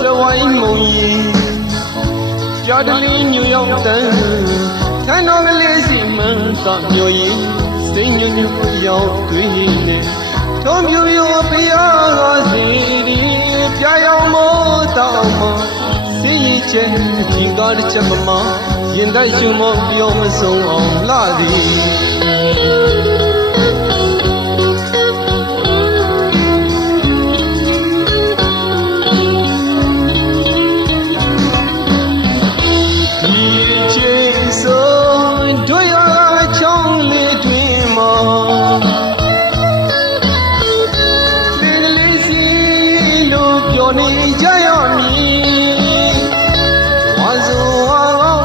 စဝိုင်းမုံကြီးကြာတလင်းညူရောက်တန်းခန်းတော်ကလေးစီမံကမြို့ကြီးစိတ်ညွညွရောက်တွေ့နေထုံပြူပြူပရာကစီဒီပြာရောင်မိုးတောင်မစီချင်ဒီကားတစ်ချက်မမရင်တိုက်ရှင်မပြောမဆုံးအောင်လာသည် လို့ပြောနေကြရမည်ဝါစုဝါကော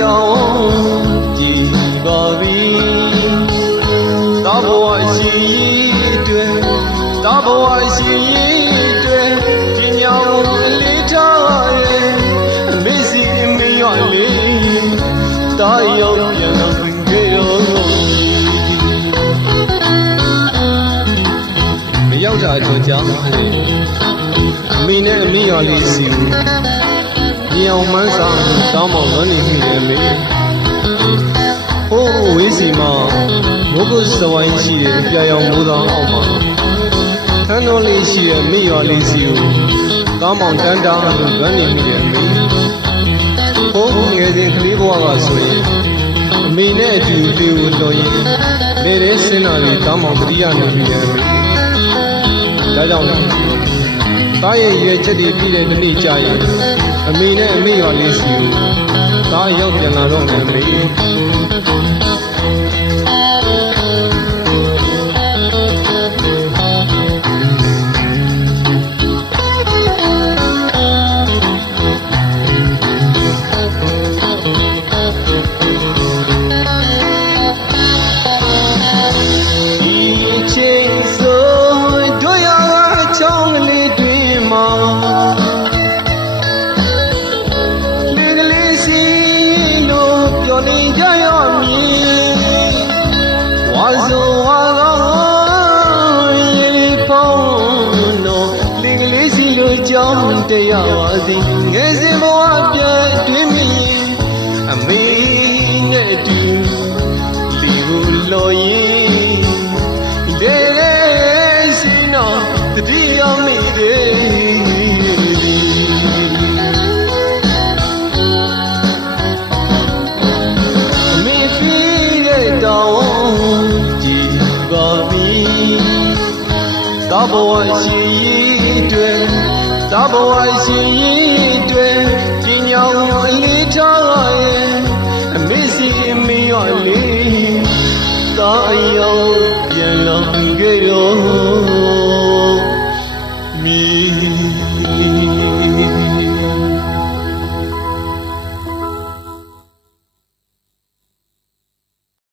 တဲ့တောင်းကြည်ပါပြီသာဘဝရှိရေးတွေသာဘဝရှိရေးတွေပညာကိုအလေးထားရဲ့အမေစီအမေရလေးတာရောက်ပြန်တော့ဝင်ခဲ့ရောမရောက်တာကြောင့်ကြောင်းအမေနဲ့အမေရလေးစီ ကိုညောင်မန်းဆောင်တောင်းမောင်လွန်နေမိတယ်မေဟိုးဝေးစီမှာမုတ်ကုတ်စဝိုင်းရှိတဲ့ပြရောင်မိုးသောအောက်မှာခန်းတော်လေးရှိတဲ့မိရွာလေးစီကိုကောင်းမောင်တန်းတားလို့လွမ်းနေမိတယ်မေဟိုးငယ်စဉ်ကလေးဘဝကဆိုရင်အမေနဲ့အတူလေးကိုတော်ရင်နေတဲ့စင်နာလေးကောင်းမောင်တတိယနေမိတယ်မေဒါကြောင့်လည်းသားရဲ့ရွယ်ချက်တွေပြည့်တဲ့နေ့ကြာရင် အမေနဲ့အမေရွာလေးစီကိုသားရောက်ပြန်လာတော့မယ်မေ တရားပါစီငယ်စဉ်ဘဝပြည့်တွင်မီအမေနဲ့အတူလီကိုလော်ရင်လေစီနော်တတိယမိသေးမေဖီးတဲ့တောင်းကြည်ပါပြီသဘဝရှိရေးတွေ သဘဝရှိ